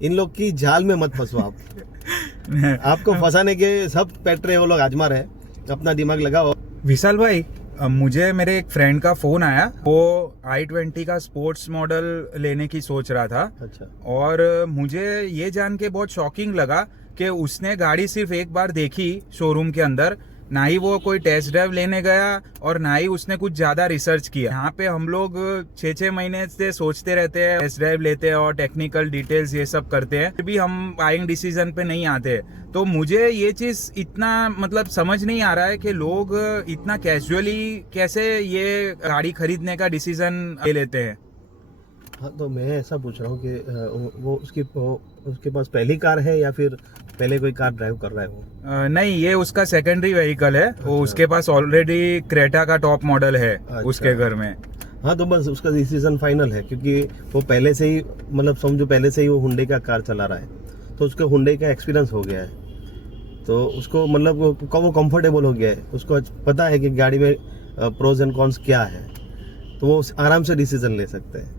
इन लोग की जाल में मत फंसो आप। आपको फंसाने के सब पैटरे वो लोग आजमा रहे, अपना दिमाग लगाओ। विशाल भाई, मुझे मेरे एक फ्रेंड का फोन आया, वो i20 का स्पोर्ट्स मॉडल लेने की सोच रहा था। अच्छा। और मुझे ये जान के बहुत शॉकिंग लगा कि उसने गाड़ी सिर्फ एक बार देखी शोरूम के अंदर, ना ही वो कोई टेस्ट ड्राइव लेने गया और ना ही उसने कुछ ज्यादा रिसर्च किया। यहाँ पे हम लोग 6-6 महीने से सोचते रहते हैं, टेस्ट ड्राइव लेते हैं और टेक्निकल डिटेल्स ये सब करते हैं, फिर भी हम बाइंग डिसीजन पे नहीं आते। तो मुझे ये चीज इतना मतलब समझ नहीं आ रहा है कि लोग इतना कैजुअली कैसे ये गाड़ी खरीदने का डिसीजन ले लेते हैं। हाँ, तो मैं ऐसा पूछ रहा हूँ कि वो उसके पास पहली कार है या फिर पहले कोई कार ड्राइव कर रहा है वो? नहीं, ये उसका सेकेंडरी व्हीकल है। वो अच्छा। उसके पास ऑलरेडी क्रेटा का टॉप मॉडल है उसके घर में। हाँ, तो बस उसका डिसीजन फाइनल है, क्योंकि वो पहले से ही मतलब समझो पहले से ही वो हुंडई का कार चला रहा है, तो उसको हुंडई का एक्सपीरियंस हो गया है, तो उसको मतलब वो कंफर्टेबल हो गया है, उसको पता है कि गाड़ी में प्रोज एंड कॉन्स क्या है, तो वो आराम से डिसीजन ले सकते हैं।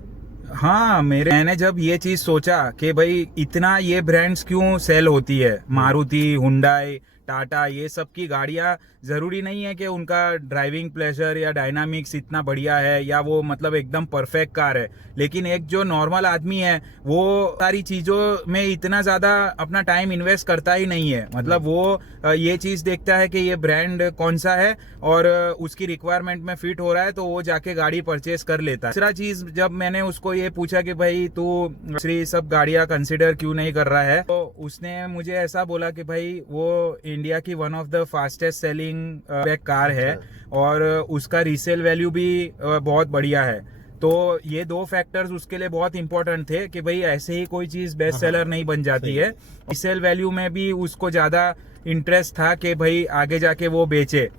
हाँ, मैंने जब ये चीज सोचा कि भाई इतना ये ब्रांड्स क्यों सेल होती है, मारुति, हुंडई, टाटा, ये सब की गाड़ियां जरूरी नहीं है कि उनका ड्राइविंग प्लेजर या डायनामिक्स इतना बढ़िया है या वो मतलब एकदम परफेक्ट कार है, लेकिन एक जो नॉर्मल आदमी है वो सारी चीजों में इतना ज्यादा अपना टाइम इन्वेस्ट करता ही नहीं है। मतलब वो ये चीज देखता है कि ये ब्रांड कौन सा है और उसकी रिक्वायरमेंट में फिट हो रहा है, तो वो जाके गाड़ी परचेस कर लेता है। दूसरा चीज, जब मैंने उसको ये पूछा कि भाई तू दूसरी सब गाड़ियां कंसिडर क्यों नहीं कर रहा है, तो उसने मुझे ऐसा बोला कि भाई वो इंडिया की one of the fastest selling car है और उसका रीसेल वैल्यू भी बहुत बढ़िया है। तो ये दो फैक्टर्स उसके लिए बहुत इंपॉर्टेंट थे कि भाई ऐसे ही कोई चीज बेस्ट सेलर नहीं बन जाती है। रीसेल वैल्यू में भी उसको ज्यादा इंटरेस्ट था कि भाई आगे जाके वो बेचे।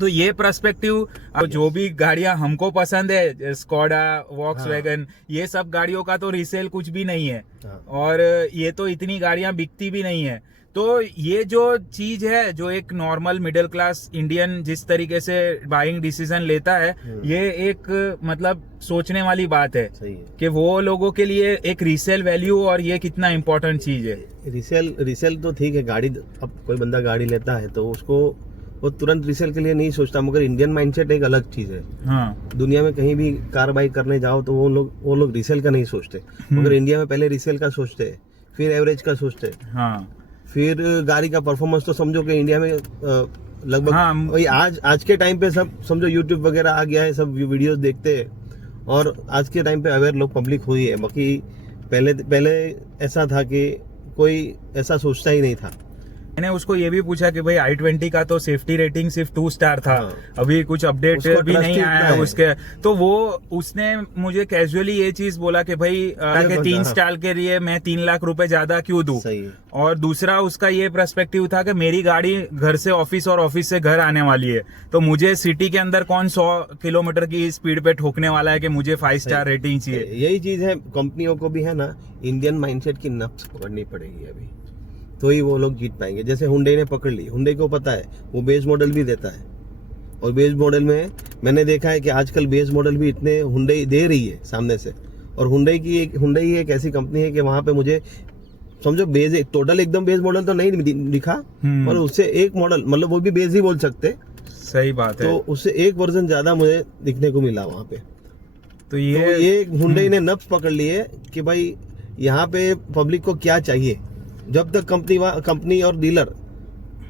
तो ये पर्सपेक्टिव, जो भी गाड़ियां हमको पसंद है, स्कोडा, वॉक्सवैगन, ये सब गाड़ियों का तो रीसेल कुछ भी नहीं है और ये तो इतनी गाड़ियां बिकती भी नहीं है। तो ये जो चीज है, जो एक नॉर्मल मिडिल क्लास इंडियन जिस तरीके से बाइंग डिसीजन लेता है, ये एक मतलब सोचने वाली बात है कि वो लोगों के लिए एक रीसेल वैल्यू और ये कितना इम्पोर्टेंट चीज है। रीसेल तो ठीक है, गाड़ी अब कोई बंदा गाड़ी लेता है तो उसको वो तुरंत रीसेल के लिए नहीं सोचता, मगर इंडियन माइंडसेट एक अलग चीज है। हाँ, दुनिया में कहीं भी कार बाई करने जाओ तो वो लोग रीसेल का नहीं सोचते, मगर इंडिया में पहले रीसेल का सोचते हैं, फिर एवरेज का सोचते हैं, हाँ, फिर गाड़ी का परफॉर्मेंस। तो समझो कि इंडिया में लगभग वही आज के टाइम पे सब समझो यूट्यूब वगैरह आ गया है, सब वीडियोस देखते हैं और आज के टाइम पे अवेयर लोग पब्लिक हुई है। बाकी पहले ऐसा था कि कोई ऐसा सोचता ही नहीं था। मैंने उसको ये भी पूछा कि भाई i20 का तो सेफ्टी रेटिंग सिर्फ 2 स्टार था। अभी कुछ अपडेट भी नहीं आया है उसके, तो वो उसने मुझे कैजुअली ये चीज बोला कि भाई 3 स्टार के लिए मैं 3 लाख रुपए ज्यादा क्यों दूं। और दूसरा उसका ये पर्सपेक्टिव था कि मेरी गाड़ी घर से ऑफिस और ऑफिस से घर आने वाली है, तो मुझे सिटी के अंदर कौन 100 किलोमीटर की स्पीड पे ठोकने वाला है कि मुझे 5 स्टार रेटिंग चाहिए। यही चीज है, कंपनियों को भी है ना इंडियन माइंडसेट की नब्ज पकड़नी पड़ेगी अभी, तो ही वो लोग जीत पाएंगे। जैसे हुंडई ने पकड़ ली, हुंडई को पता है वो बेस मॉडल भी देता है, और बेस मॉडल में मैंने देखा है कि आजकल बेस मॉडल भी इतने हुंडई दे रही है सामने से। और हुंडई एक ऐसी कंपनी है कि वहां पे मुझे समझो बेस टोटल एकदम बेस मॉडल तो नहीं दिखा, और उससे एक मॉडल मतलब वो भी बेस ही बोल सकते। सही बात है। तो उससे एक वर्जन ज्यादा मुझे दिखने को मिला वहां पे। तो ये हुंडई ने नब्ज पकड़ ली है कि भाई यहाँ पे पब्लिक को क्या चाहिए। जब तक कंपनी और डीलर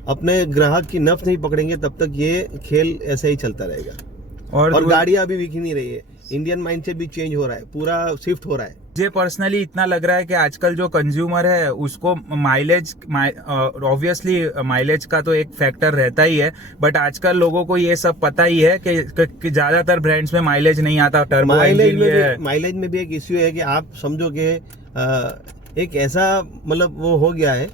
अपने ग्राहक की नब्ज नहीं पकड़ेंगे तब तक ये खेल ऐसे ही चलता रहेगा। और गाड़ियां अभी बिक नहीं रही है, इंडियन माइंडसेट भी चेंज हो रहा है, पूरा शिफ्ट हो रहा है। मुझे पर्सनली इतना लग रहा है कि आजकल जो कंज्यूमर है उसको माइलेज, ऑब्वियसली माइलेज का तो एक फैक्टर रहता ही है, बट आजकल लोगों को ये सब पता ही है कि ज्यादातर ब्रांड्स में माइलेज नहीं आता। टर्बो इंजन माइलेज में भी एक इश्यू है कि आप समझो कि एक ऐसा मतलब वो हो गया है,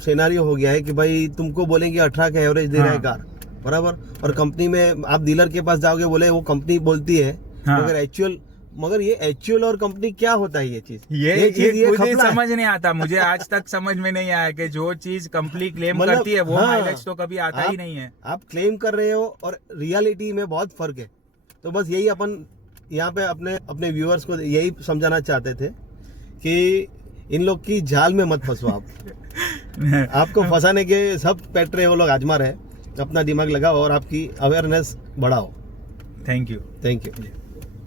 सिनेरियो हो गया है कि भाई तुमको बोलेंगे 18 का एवरेज दे रहा है कार, बराबर, और कंपनी में आप डीलर के पास जाओगे, बोले वो कंपनी बोलती है, मगर ये एक्चुअल और कंपनी क्या होता है, ये चीज मुझे समझ नहीं आता। मुझे आज तक समझ में नहीं आया कि जो चीज कंपनी क्लेम करती है वो माइलेज तो कभी आता ही नहीं है। आप क्लेम कर रहे हो और रियलिटी में बहुत फर्क है। तो बस यही अपन यहाँ पे अपने व्यूअर्स को यही समझाना चाहते थे कि इन लोग की जाल में मत फंसो आप। आपको फंसाने के सब पैटरे वो लोग आजमा रहे हैं। अपना दिमाग लगाओ और आपकी अवेयरनेस बढ़ाओ। Thank you. Thank you.